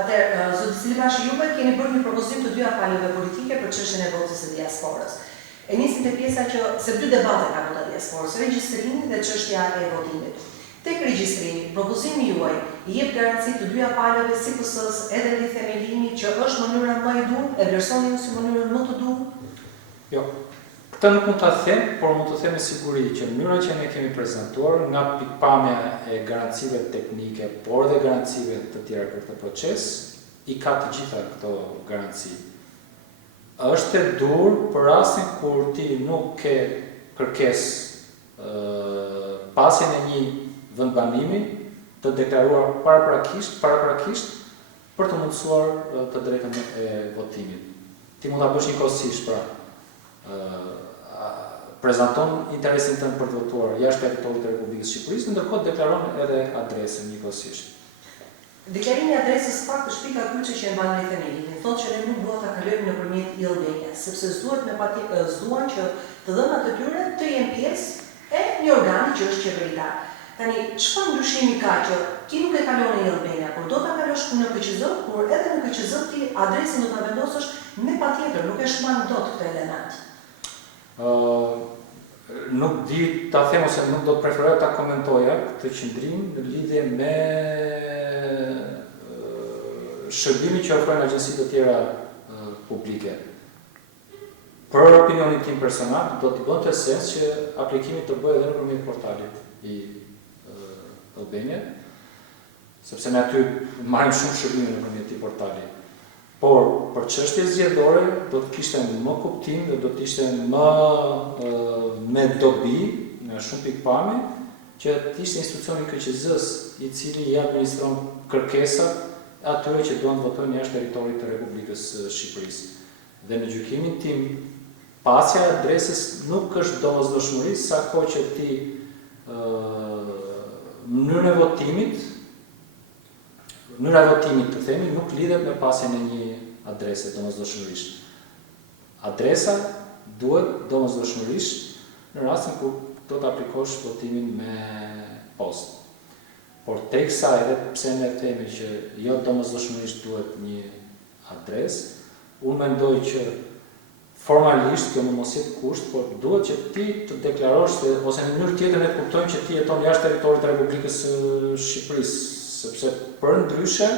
Atëherë, zoti Silibashi, juve keni bërë një propozim të dyja palëve politike për çështjen e votës së diasporës. E nisim te pjesa që se dy debate ka vota diasporës, regjistrimi dhe çështja e votimit. Tek regjistrimi, propozimi juaj i jep garanci të dyja palëve sipërses edhe në themelimi që është mënyra më e dur, e vlerësoni ju si mënyrën më të dur? Jo. Këtë nuk mund ta them, por mund të them me siguri që mënyra që ne kemi prezantuar nga pikpamja e garancive teknike, por dhe garancive të tjera për këtë proces, i ka të gjitha këto garanci. Është e dur për rastin kur ti nuk ke kërkesë pasjen e një vendbanimi të deklaruar paraprakisht për të mundësuar të drejtën e votimit. Ti mund ta bësh njëkohësisht, pra, prezanton interesin tënd për të votuar jashtë territorit të Republikës së Shqipërisë, ndërkohë deklaron edhe adresën njëkohësisht. Deklarimi i adresës fakt është pika kryqe që e mban në themelin. Thotë që ne nuk duhet ta kalojmë nëpërmjet ILD-s, sepse s'duan që të dhënat e tyre të jenë pjesë e një organi që është qeveritar. Tani, çfarë ndryshimi ka që ti nuk e kalon në ILD-n, por do ta kalosh në KQZ, kur edhe në KQZ ti adresën do ta vendosësh me patjetër, nuk e shman dot këtë element. Nuk di ta them ose nuk do të preferoj ta komentoja këtë qëndrim në lidhje me shërbimin që ofrojnë agjencitë të tjera publike. Për opinionin tim personal, do t'i bënte sens që aplikimi të bëhet edhe nëpërmjet portalit i Albania, sepse ne aty marrim shumë shërbime nëpërmjet këtij portali. Por për çështje zgjedhore do të kishte më kuptim dhe do të ishte më me dobi në shumë pikpamje që të ishte institucioni i KQZ-s i cili i administron kërkesat atyre që duan të votojnë jashtë territorit të Republikës së Shqipërisë. Dhe në gjykimin tim, pasja e adresës nuk është domosdoshmëri sa kohë që ti mënyra e votimit të themi nuk lidhet me pasjen e një adrese domosdoshmërisht. Adresa duhet domosdoshmërisht në rastin kur do të aplikosh votimin me postë. Por teksa edhe pse ne themi që jo domosdoshmërisht duhet një adresë, unë mendoj që formalisht kjo mos jetë kusht, por duhet që ti të deklarosh ose në mënyrë tjetër ne të kuptojmë që ti jeton jashtë territorit të Republikës së Shqipërisë, sepse për ndryshe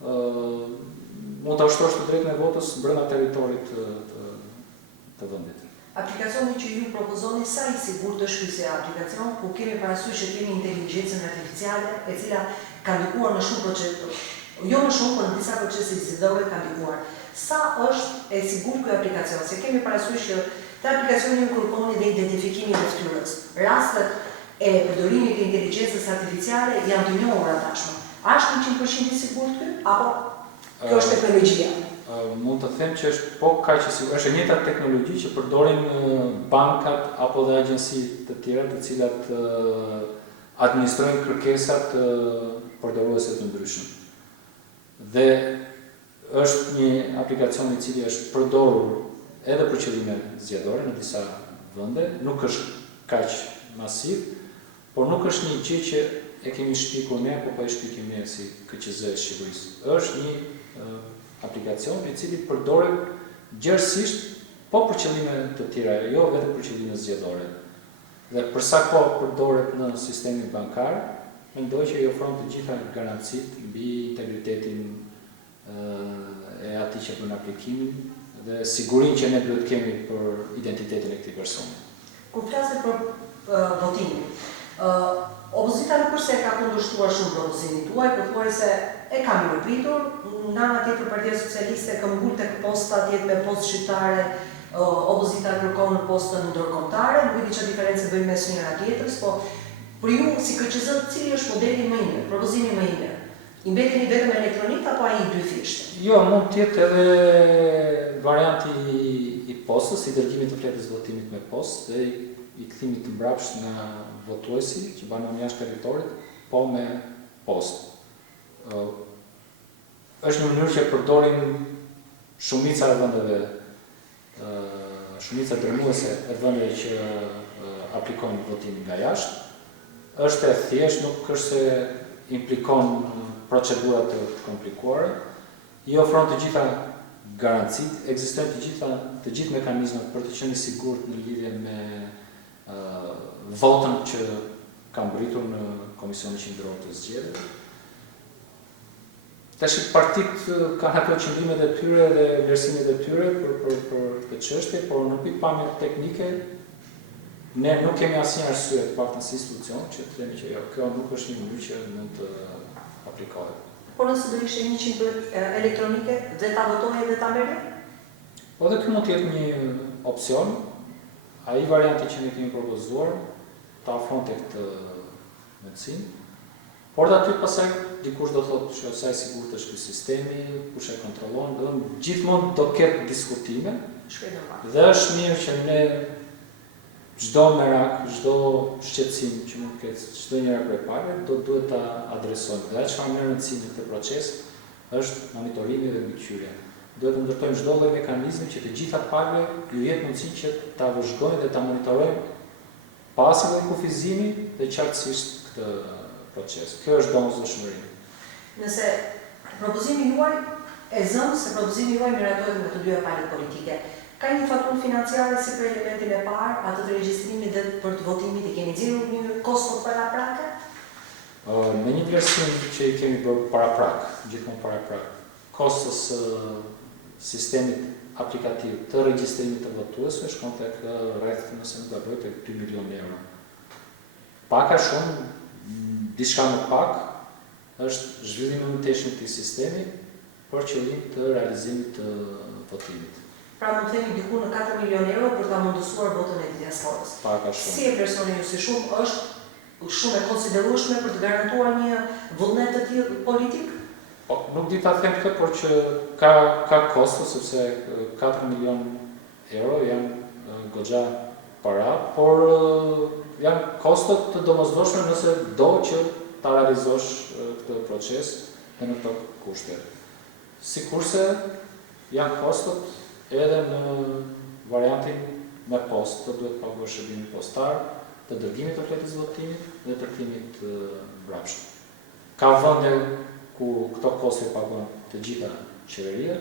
mund ta ushtrosh të drejtën e votës brenda territorit të vendit. Aplikacioni që ju propozoni sa i sigurt është ky si aplikacion, ku kemi parasysh që kemi inteligjencën artificiale e cila ka ndikuar në shumë procese, jo në shumë, por në disa procese zgjedhore ka ndikuar. Sa është e sigurt ky aplikacion? Se kemi parasysh që te aplikacioni ju kërkoni dhe identifikimin e fytyrës. Rastet e përdorimit të inteligjencës artificiale janë të njohura tashmë. A është 100% i sigurt ky apo kjo është teknologjia? Mund të them që është po kaq e sigurt. Është e njëjta teknologji që përdorin bankat apo dhe agjencitë të tjera të cilat administrojnë kërkesat përdoruese të ndryshëm. Dhe është një aplikacion i cili është përdorur edhe për qëllime zgjedhore në disa vende, nuk është kaq masiv, por nuk është një gjë që e kemi shpikur ne apo po e shpikim ne si KQZ e Shqipërisë. Është një aplikacion i cili përdoret gjerësisht po për qëllime të tjera, jo vetëm për qëllime zgjedhore. Dhe për sa kohë përdoret në sistemin bankar, mendoj që i ofron të gjitha garancitë mbi integritetin e atij që bën aplikimin dhe sigurinë që ne duhet kemi për identitetin e këtij personi. Kur flasim për votimin, opozita nuk është se e ka kundërshtuar shumë propozimin tuaj, por thuaj se e ka mirëpritur, nga ana tjetër Partia Socialiste ka ngul tek postat jetë me postë shqiptare, opozita kërkon në postën ndërkombëtare, nuk e di çfarë diferencë bëjmë mes njëra tjetrës, po për ju si KQZ, cili është modeli më i mirë, propozimi më i mirë? I mbeteni vetëm elektronik apo ai dy fisht? Jo, mund të jetë edhe varianti i postës, i dërgimit të fletës votimit me postë dhe i kthimit të mbrapsht nga votuesi që banon jashtë territorit, po me postë. Është një mënyrë që përdorin shumica e vendeve, shumica dërmuese e vendeve që aplikojnë votimin nga jashtë. Është e thjeshtë, nuk është se implikon procedura të komplikuara, i ofron të gjitha garancit, ekzistojnë të gjithë mekanizmat për të qenë i sigurt në lidhje me votën që ka mbritur në Komisionin Qendror të Zgjedhjeve. Tash partitë kanë ato qëllimet e tyre dhe vlerësimet e tyre për këtë çështje, por në pikpamje teknike ne nuk kemi asnjë arsye të paktën si institucion që të themi që jo, kjo nuk është një mënyrë që mund të aplikohet. Por nëse do ishte 100% elektronike dhe ta votojë dhe ta merrë? Po dhe kjo mund të jetë një opsion. Ai varianti që ne kemi propozuar ta ofronte këtë mundësinë. Por dhe aty pasaj dikush do thotë që sa i sigurt është ky sistemi, kush e kontrollon, gjithmonë do ketë diskutime. Dhe është mirë që ne çdo merak, çdo shqetësim që mund të ketë çdo njëra prej palëve, duhet ta adresojmë. Dhe çfarë merr rëndësi në këtë proces është monitorimi dhe mbikëqyrja. Duhet të ndërtojmë çdo lloj mekanizmi që të gjitha palëve ju jep mundësi që ta vëzhgojnë dhe ta monitorojnë pasi dhe kufizimi dhe qartësisht këtë proces. Kjo është domosdoshmëria. Nëse propozimi juaj e zëm se propozimi juaj miratohet me të dyja palët politike, ka një faturë financiare si për elementin e parë, atë të regjistrimit dhe për të votimit, i keni nxjerrur një kosto paraprake? Me një vlerësim që i kemi bërë paraprak, gjithmonë paraprak, kostës sistemit aplikativ të regjistrimit të votuesve shkon tek rreth, nëse nuk gaboj, tek 2 milionë euro. Pak a shumë, diçka më pak, është zhvillimi më tepër të sistemi për qëllim të realizimit të votimit. Pra mund të themi diku në 4 milionë euro për ta mundësuar votën e diasporës. Pak a shumë. Si e personi ju si shumë është shumë e konsiderueshme për të garantuar një vullnet të tillë politik? Po, nuk di ta them këtë, por që ka kosto, sepse 4 milionë euro janë goxha para, por janë kostot të domosdoshme nëse do që ta realizosh këtë proces dhe në këto kushte. Sikurse janë kostot edhe në variantin me post, të duhet paguash shërbimin postar, të dërgimit të fletës votimit dhe të kthimit mbrapsht. Ka vende ku këto kosto paguan të gjitha qeveria,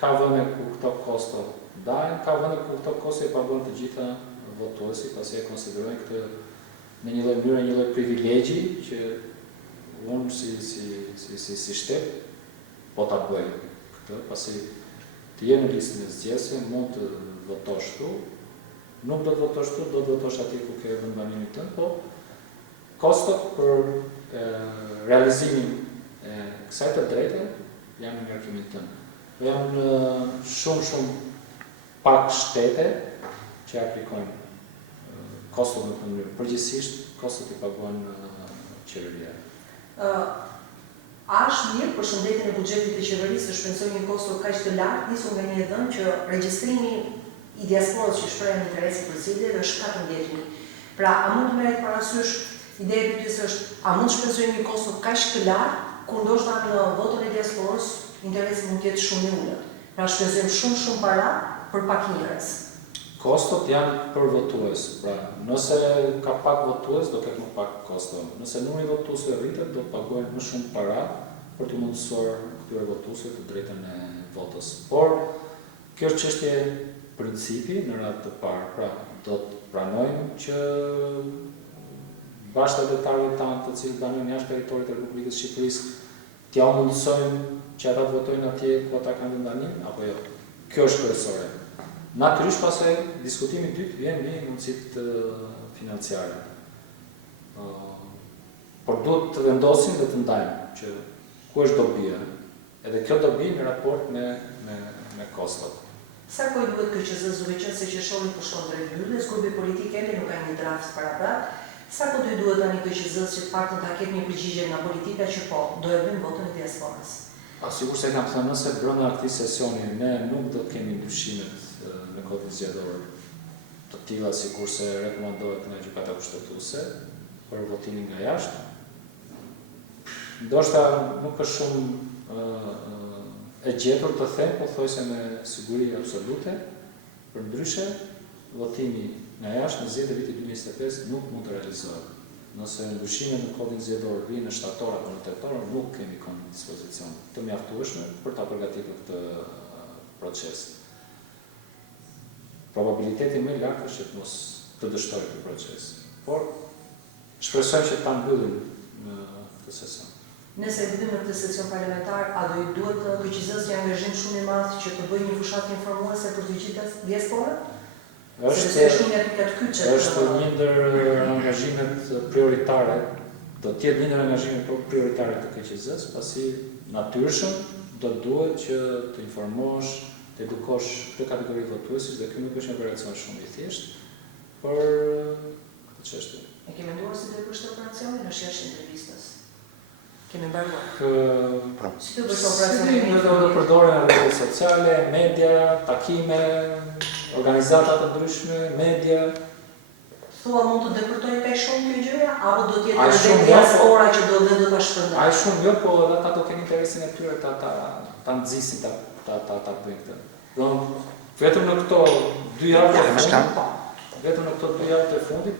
ka vende ku këto kosto dahen, ka vende ku këto kosto paguan të gjitha votuesi, pasi e konsiderojnë këtë në një lloj mënyre, një lloj privilegji që unë si shtet po ta bëj këtë, pasi të jenë në listën e zgjedhësve, mund të votosh këtu, nuk do të votosh këtu, do të votosh atje ku ke vendbanimin tënd, po kostot për realizimin e kësaj të drejte janë në ngarkimin tënd. Janë shumë pak shtete që aplikojnë kostot në këtë mënyrë. Përgjithsisht kostot i paguan qeveria. A është mirë për shëndetin e buxhetit të qeverisë të shpenzojë një kosto kaq të lartë, nisur nga një dhënë që regjistrimi i diasporës që shprehen interesi për zgjedhjet është 14.000. Pra, a mund të merret parasysh ideja e pyetjes është, a mund të shpenzojë një kosto kaq të lartë, kur ndoshta në votën e diasporës interesi mund të jetë shumë i ulët. Pra, shpenzojmë shumë para për pak njerëz. Kostot janë për votues, pra nëse ka pak votues, do ketë më pak kosto. Nëse numri i votuesve rritet, do të paguajnë më shumë para për të mundësuar këtyre votuesve të drejtën e votës. Por, kjo është çështje principi në radhë të parë, pra do të pranojmë që bashkëdhetarëve tanë të cilët banojnë jashtë territorit të Republikës së Shqipërisë, t'ia mundësojmë që ata të votojnë atje ku ata kanë vendanim, apo jo. Kjo është kryesore. Natyrisht pastaj diskutimi i dytë vjen mbi mundësitë financiare. Por duhet të vendosim dhe të ndajmë që ku është dobia. Edhe kjo dobi në raport me kostot. Sa kohë duhet KQZ-s, duke qenë se qeshori po shkon drejt mbylljes, grupi politik ende nuk ka një draft paraprak. Sa kohë duhet tani KQZ-s që të paktën ta ketë një përgjigje nga politika që po do e bëjmë votën e diasporës? Sigurisht se kam thënë, nëse brenda këtij sesioni ne nuk do të kemi ndryshimet në kodin zgjedhor të tilla sikurse rekomandohet nga gjykata kushtetuese për votimin nga jashtë. Ndoshta nuk është shumë e gjetur të them, po thojse me siguri absolute, përndryshe votimi nga jashtë në zgjedhjet e vitit 2025 nuk mund të realizohet. nëse ndryshime në kodin zgjedhor vinë në shtator apo në tetor, nuk kemi kënd në dispozicion të mjaftueshme për ta përgatitur këtë proces. Probabiliteti më i lartë është që mos të dështojë këtë proces. Por shpresojmë që ta mbyllim në këtë sesion. Nëse e mbyllim në këtë sesion parlamentar, a do i duhet kyçizës një angazhim shumë i madh që të bëjë një fushatë informuese për të gjithë diasporën? Është një ndër angazhimet prioritare, do të jetë një ndër angazhimet prioritare të KQZ-s, pasi natyrshëm do duhet që të informosh, të edukosh këtë kategori votuesish dhe ky nuk është një operacion shumë i thjeshtë për këtë çështje. E ke menduar si do të bësh këtë operacion në shërbimin e intervistës? Kemi mbaruar. Si do bësh operacionin? Do përdoren rrjetet sociale, media, takime, organizata të ndryshme, media. Thua mund të depërtojë kaq shumë kjo gjëja apo do të jetë edhe diaspora që do ta shpërndajë? Ai shumë jo, po edhe ata do kenë interesin e tyre ta nxisin ta bëjnë këtë. Do vetëm në këto 2 javë të fundit,